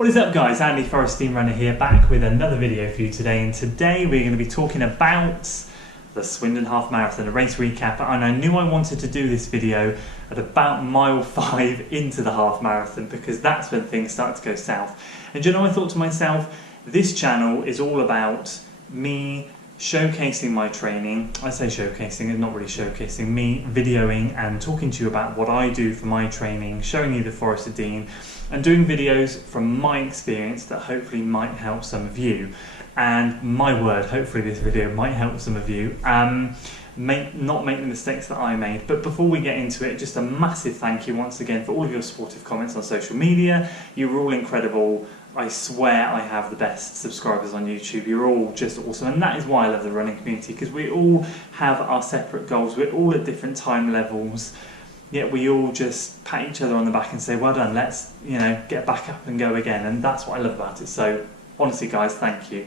What is up guys, Andy Forestine Runner here, back with another video for you today, and today we're going to be talking about the Swindon Half Marathon, a race recap. And I knew I wanted to do this video at about mile 5 into the half marathon because that's when things start to go south. And you know, I thought to myself, this channel is all about me showcasing my training. I say showcasing, it's not really showcasing, me videoing and talking to you about what I do for my training, showing you the Forest of Dean, and doing videos from my experience that hopefully might help some of you. And my word, hopefully this video might help some of you not make the mistakes that I made. But before we get into it, just a massive thank you once again for all of your supportive comments on social media. You were all incredible. I swear I have the best subscribers on YouTube. You're all just awesome, and that is why I love the running community, because we all have our separate goals. We're all at different time levels, yet we all just pat each other on the back and say, well done, let's, you know, get back up and go again. And that's what I love about it. So honestly guys, thank you.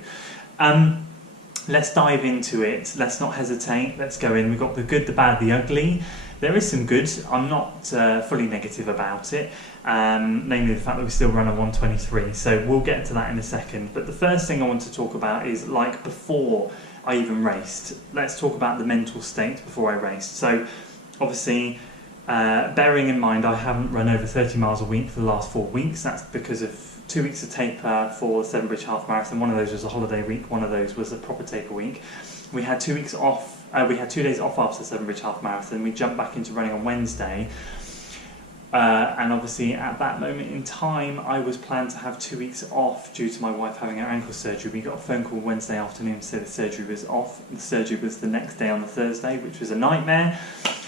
Let's dive into it. Let's not hesitate. Let's go in. We've got the good, the bad, the ugly. There is some good. I'm not fully negative about it, namely the fact that we still run a 1:23. So we'll get to that in a second. But the first thing I want to talk about is, like, before I even raced. Let's talk about the mental state before I raced. So obviously, bearing in mind I haven't run over 30 miles a week for the last 4 weeks. That's because of 2 weeks of taper for the Severn Bridge Half Marathon. One of those was a holiday week, one of those was a proper taper week. We had 2 weeks off. We had 2 days off after the Severn Bridge Half Marathon. We jumped back into running on Wednesday. And obviously at that moment in time, I was planned to have 2 weeks off due to my wife having her ankle surgery. We got a phone call Wednesday afternoon to say the surgery was off. The surgery was the next day on the Thursday, which was a nightmare.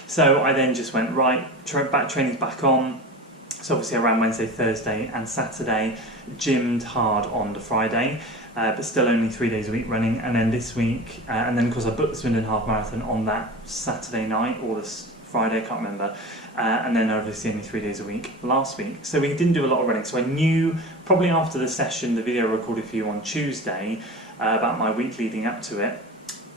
So I then just went, right, training's back on. So obviously I ran Wednesday, Thursday and Saturday, gymmed hard on the Friday, but still only 3 days a week running. And then this week, and then of course I booked the Swindon Half Marathon on that Saturday night, or this Friday, I can't remember. And then obviously only 3 days a week last week. So we didn't do a lot of running. So I knew probably after the session, the video I recorded for you on Tuesday, about my week leading up to it,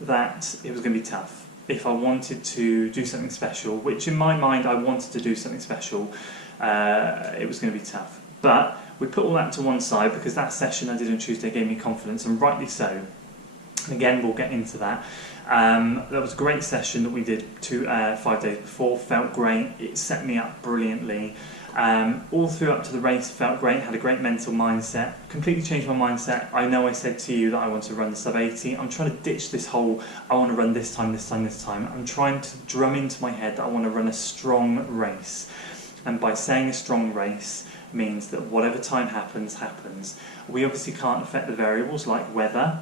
that it was going to be tough. If I wanted to do something special, which in my mind I wanted to do something special, it was going to be tough. But we put all that to one side because that session I did on Tuesday gave me confidence, and rightly so. And again, we'll get into that. That was a great session that we did 5 days before. Felt great. It set me up brilliantly. All through up to the race, felt great. Had a great mental mindset. Completely changed my mindset. I know I said to you that I want to run the sub 80. I'm trying to ditch this whole I want to run this time, this time, this time. I'm trying to drum into my head that I want to run a strong race. And by saying a strong race means that whatever time happens, happens. We obviously can't affect the variables like weather,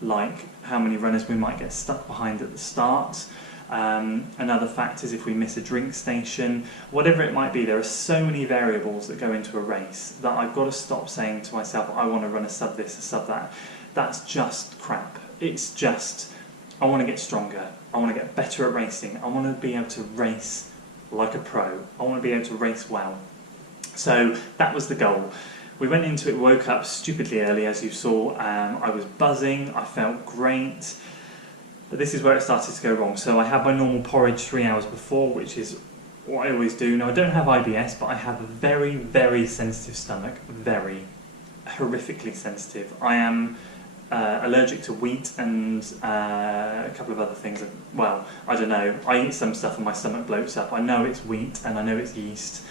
like how many runners we might get stuck behind at the start, and other factors if we miss a drink station, whatever it might be. There are so many variables that go into a race that I've got to stop saying to myself, I want to run a sub this, a sub that. That's just crap. It's just, I want to get stronger. I want to get better at racing. I want to be able to race like a pro. I want to be able to race well. So that was the goal. We went into it, woke up stupidly early, as you saw. I was buzzing, I felt great. But this is where it started to go wrong. So I had my normal porridge 3 hours before, which is what I always do. Now I don't have IBS, but I have a very, very sensitive stomach. Very horrifically sensitive. I am allergic to wheat and a couple of other things. Well, I don't know. I eat some stuff and my stomach bloats up. I know it's wheat and I know it's yeast.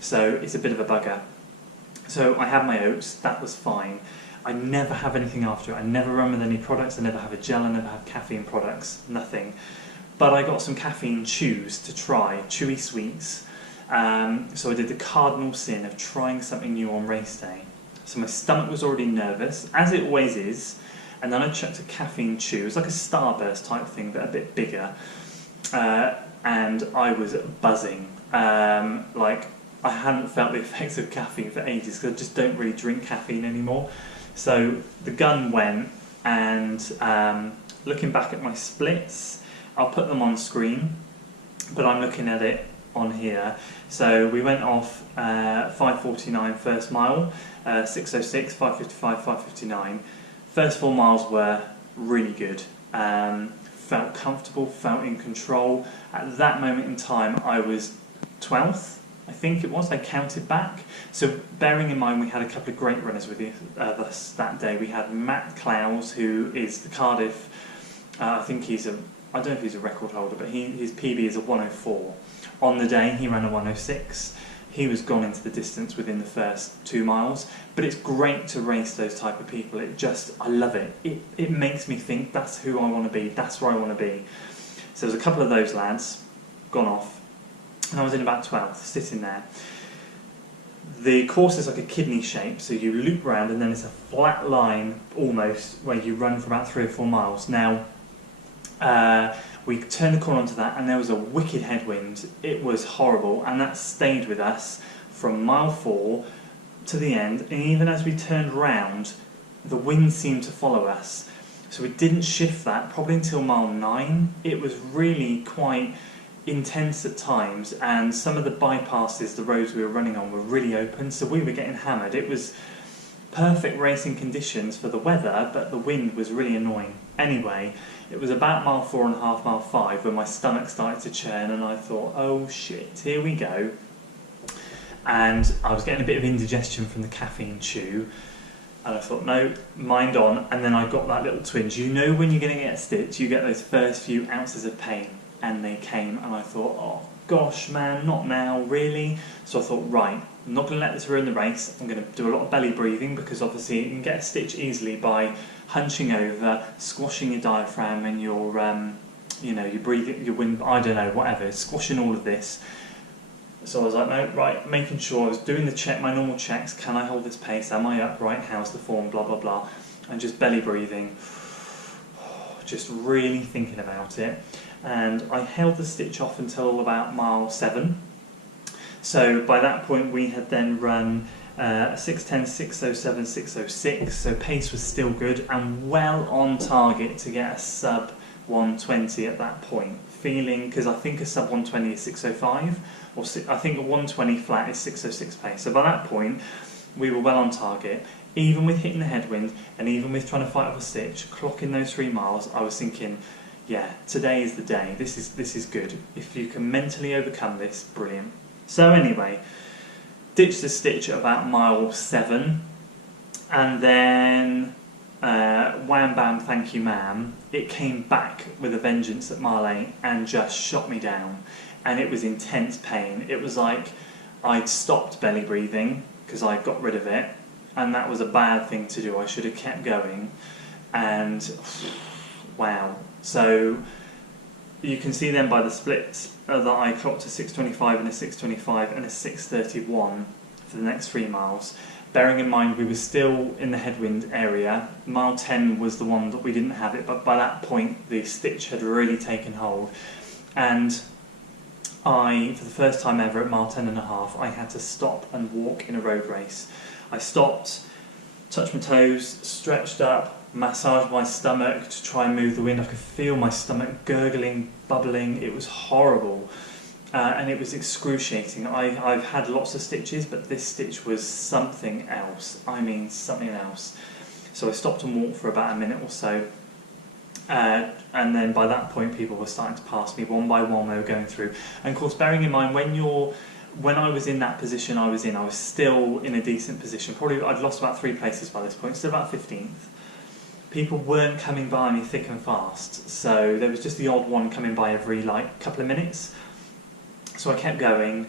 So it's a bit of a bugger. So I had my oats, that was fine. I never have anything after it. I never run with any products, I never have a gel, I never have caffeine products, nothing. But I got some caffeine chews to try, chewy sweets. So I did the cardinal sin of trying something new on race day. So my stomach was already nervous, as it always is, and then I chucked a caffeine chew. It was like a Starburst type thing, but a bit bigger. And I was buzzing. Like, I hadn't felt the effects of caffeine for ages because I just don't really drink caffeine anymore. So the gun went, and looking back at my splits, I'll put them on screen, but I'm looking at it on here. So we went off 5:49 first mile, 6:06, 5:55, 5:59. First 4 miles were really good. Felt comfortable, felt in control. At that moment in time, I was 12th I think it was. I counted back. So bearing in mind we had a couple of great runners with us that day. We had Matt Clowes, who is the Cardiff, I think I don't know if he's a record holder, but his PB is a 104. On the day he ran a 106. He was gone into the distance within the first 2 miles. But it's great to race those type of people. I love it. It makes me think that's who I want to be. That's where I want to be. So there's a couple of those lads gone off. And I was in about 12th, sitting there. The course is like a kidney shape, so you loop round and then it's a flat line almost where you run for about 3 or 4 miles. Now, we turned the corner onto that and there was a wicked headwind. It was horrible, and that stayed with us from mile 4 to the end, and even as we turned round, the wind seemed to follow us. So we didn't shift that probably until mile 9. It was really quite intense at times, and some of the bypasses, the roads we were running on, were really open, so we were getting hammered. It was perfect racing conditions for the weather, but the wind was really annoying. Anyway, it was about mile 4.5, mile 5 when my stomach started to churn, and I thought, oh shit, here we go. And I was getting a bit of indigestion from the caffeine chew, and I thought, no, mind on. And then I got that little twinge. You know, when you're going to get a stitch, you get those first few ounces of pain. And they came, and I thought, oh gosh man, not now, really? So I thought, right, I'm not going to let this ruin the race. I'm going to do a lot of belly breathing, because obviously you can get a stitch easily by hunching over, squashing your diaphragm and your, your breathing, your wind, I don't know, whatever, squashing all of this. So I was like, no, right, making sure I was doing my normal checks. Can I hold this pace? Am I upright? How's the form? Blah, blah, blah. And just belly breathing, just really thinking about it. And I held the stitch off until about mile 7. So by that point we had then run 6:10, 6:07, 6:06, so pace was still good and well on target to get a sub 120 at that point. Feeling, because I think a sub 120 is 6:05, or I think a 120 flat is 6:06 pace. So by that point we were well on target. Even with hitting the headwind and even with trying to fight off a stitch, clocking those 3 miles, I was thinking, yeah, today is the day. This is good. If you can mentally overcome this, brilliant. So anyway, ditched the stitch at about mile 7, and then wham bam, thank you ma'am, it came back with a vengeance at mile 8 and just shot me down, and it was intense pain. It was like I'd stopped belly breathing because I got rid of it, and that was a bad thing to do. I should have kept going, and wow. So you can see then by the splits that I clocked a 6:25 and a 6:25 and a 6:31 for the next 3 miles. Bearing in mind we were still in the headwind area. Mile 10 was the one that we didn't have it, but by that point the stitch had really taken hold. And for the first time ever at mile 10.5, I had to stop and walk in a road race. I stopped, touched my toes, stretched up, massaged my stomach to try and move the wind. I could feel my stomach gurgling, bubbling. It was horrible, and it was excruciating. I've had lots of stitches, but this stitch was something else. I mean, something else. So I stopped and walked for about a minute or so, and then by that point people were starting to pass me one by one. They were going through, and of course bearing in mind when I was in that position I was still in a decent position. Probably I'd lost about 3 places by this point, still about 15th. People weren't coming by me thick and fast, so there was just the odd one coming by every couple of minutes. So I kept going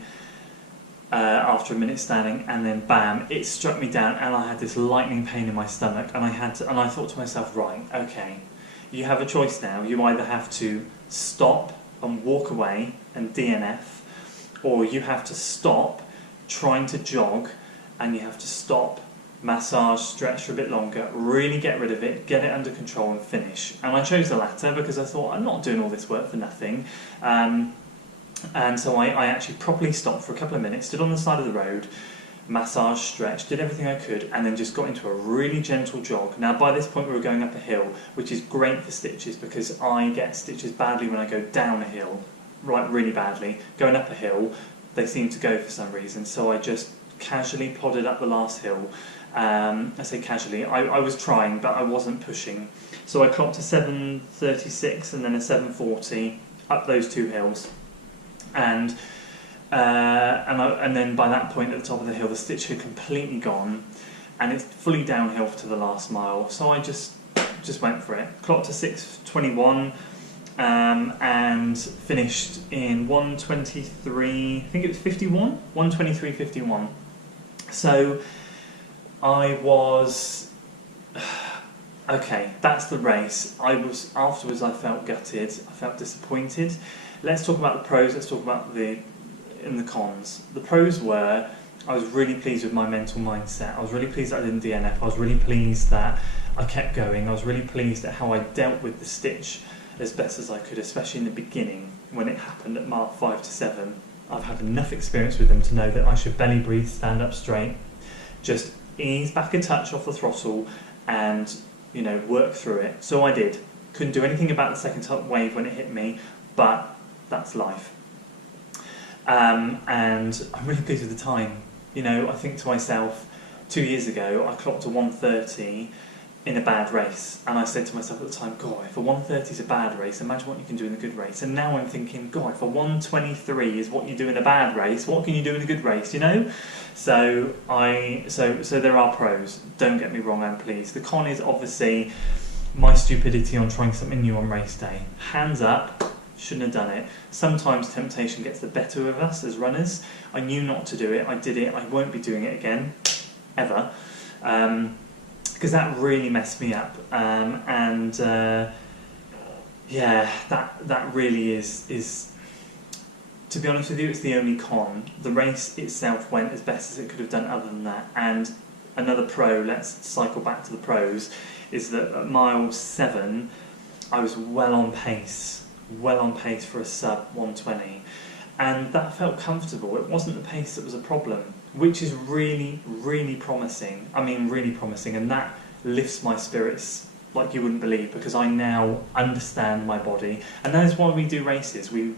after a minute standing, and then bam, it struck me down, and I had this lightning pain in my stomach, and I thought to myself, right, okay, you have a choice now. You either have to stop and walk away and DNF, or you have to stop trying to jog, and you have to stop, massage, stretch for a bit longer, really get rid of it, get it under control and finish. And I chose the latter because I thought, I'm not doing all this work for nothing. And so I actually properly stopped for a couple of minutes, stood on the side of the road, massage, stretch, did everything I could, and then just got into a really gentle jog. Now by this point we were going up a hill, which is great for stitches because I get stitches badly when I go down a hill, really badly. Going up a hill, they seem to go for some reason, so I just casually plodded up the last hill. I say casually, I was trying, but I wasn't pushing. So I clocked a 7:36 and then a 7:40 up those 2 hills. And and then by that point at the top of the hill, the stitch had completely gone, and it's fully downhill to the last mile. So I just went for it. Clocked to 6:21, and finished in 1:23. I think it was 51. 1:23:51. So I was okay. That's the race. Afterwards. I felt gutted. I felt disappointed. Let's talk about the pros. Let's talk about the cons. The pros were, I was really pleased with my mental mindset. I was really pleased that I didn't DNF. I was really pleased that I kept going. I was really pleased at how I dealt with the stitch as best as I could, especially in the beginning when it happened at mark 5 to 7. I've had enough experience with them to know that I should belly breathe, stand up straight, just ease back a touch off the throttle, and work through it. So I did. Couldn't do anything about the second wave when it hit me, but that's life. And I'm really pleased with the time. I think to myself, 2 years ago, I clocked a 1:30 in a bad race, and I said to myself at the time, God, if a 1:30 is a bad race, imagine what you can do in a good race. And now I'm thinking, God, if a 1:23 is what you do in a bad race, what can you do in a good race? So there are pros. Don't get me wrong, I'm pleased. The con is obviously my stupidity on trying something new on race day. Hands up. Shouldn't have done it. Sometimes temptation gets the better of us as runners. I knew not to do it. I did it. I won't be doing it again, ever, because that really messed me up. That really is. To be honest with you, it's the only con. The race itself went as best as it could have done. Other than that, and another pro. Let's cycle back to the pros. Is that at mile 7, I was well on pace for a sub 1:20, and that felt comfortable. It wasn't the pace that was a problem, which is really, really promising. I mean, really promising, and that lifts my spirits like you wouldn't believe, because I now understand my body, and that is why we do races. We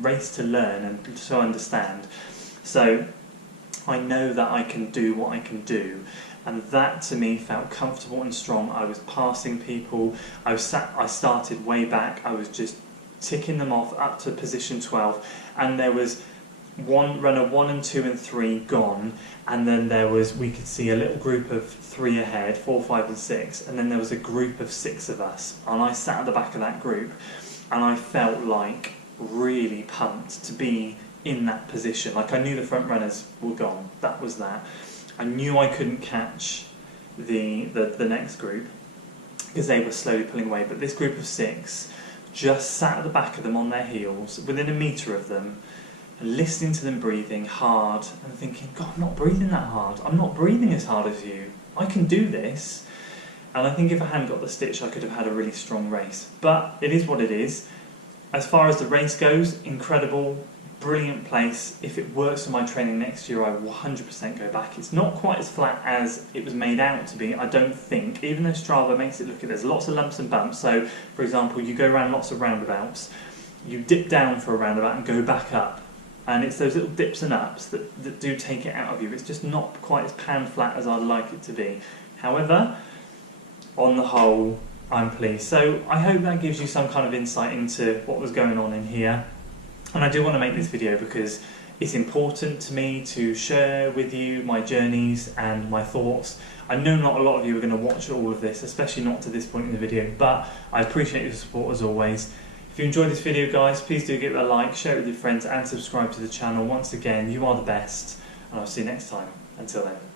race to learn and to understand. So I know that I can do what I can do, and that to me felt comfortable and strong. I was passing people. I started way back. I was just ticking them off up to position 12, and there was runner 1 and 2 and 3 gone, and then we could see a little group of 3 ahead, 4, 5 and 6, and then there was a group of 6 of us, and I sat at the back of that group, and I felt like really pumped to be in that position. Like, I knew the front runners were gone. That was that. I knew I couldn't catch the next group because they were slowly pulling away, but this group of 6 just sat at the back of them on their heels, within a metre of them, and listening to them breathing hard and thinking, God, I'm not breathing that hard. I'm not breathing as hard as you. I can do this. And I think if I hadn't got the stitch, I could have had a really strong race. But it is what it is. As far as the race goes, incredible, brilliant place. If it works for my training next year, I will 100% go back. It's not quite as flat as it was made out to be, I don't think, even though Strava makes it look like there's lots of lumps and bumps. So, for example, you go around lots of roundabouts, you dip down for a roundabout and go back up. And it's those little dips and ups that do take it out of you. It's just not quite as pan flat as I'd like it to be. However, on the whole, I'm pleased. So I hope that gives you some kind of insight into what was going on in here. And I do want to make this video because it's important to me to share with you my journeys and my thoughts. I know not a lot of you are going to watch all of this, especially not to this point in the video, but I appreciate your support as always. If you enjoyed this video, guys, please do give it a like, share it with your friends, and subscribe to the channel. Once again, you are the best, and I'll see you next time. Until then.